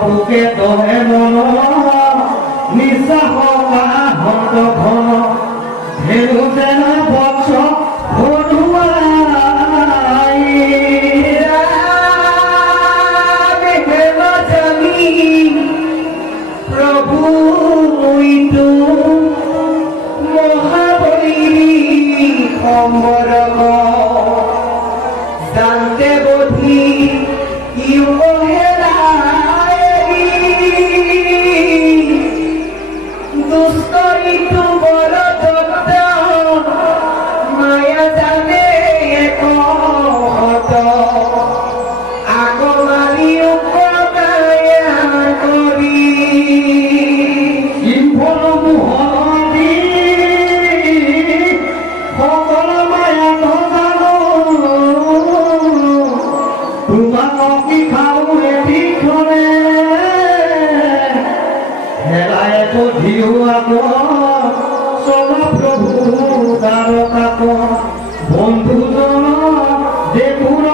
বুকে তহে মন নিশ্বাস হত ঘন হেৰু যেন বক্স ভৰুৱাই প্ৰভু মইতো মহাবলী সম্বৰ জানতে বধি প্রভু দ্বারকাক বন্ধুজন দেখুন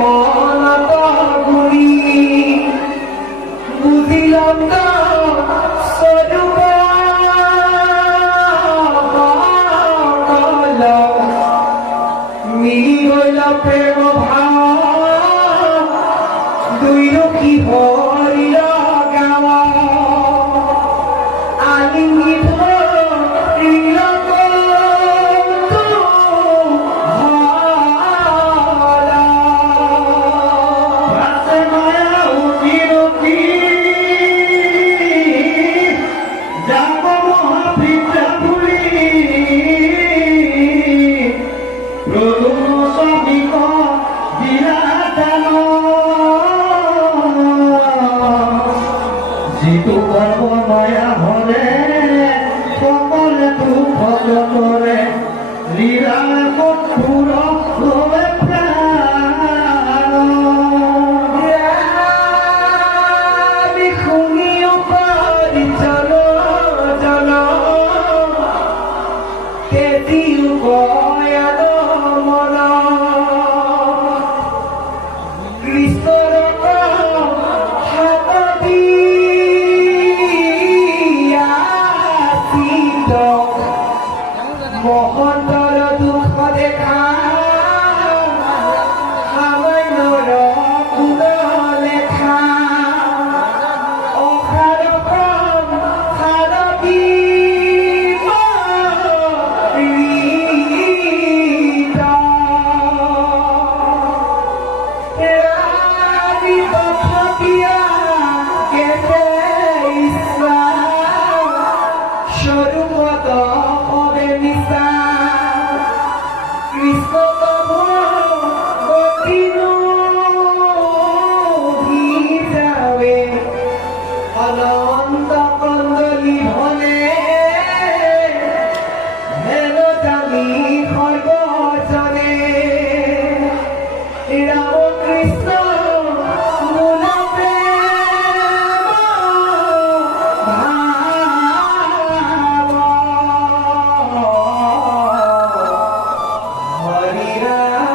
মনত ঘুরি বুঝিলাম স্বরূপ মিলি গইল প্রেম ভাব দুই রকি হরিল গাওয়া আলিঙ্গিত যিটো কৰ্ম মায়া হলে সকলে দুখ যতৰে লীলা মধুৰ হৈ প্ৰাণ শুনিও পাৰি জন জন কেতিয়াও গয়ান মন কৃষ্ণৰ মহন্তর দুঃখ দেখা সামান্যর গুণ লেখা অখারকম সারবী স্বরূপত অনন্ত কন্দলি ধনে হেন জানি সর্বজনে রামকৃষ্ণ মূল প্রেম ভাব হরি রাম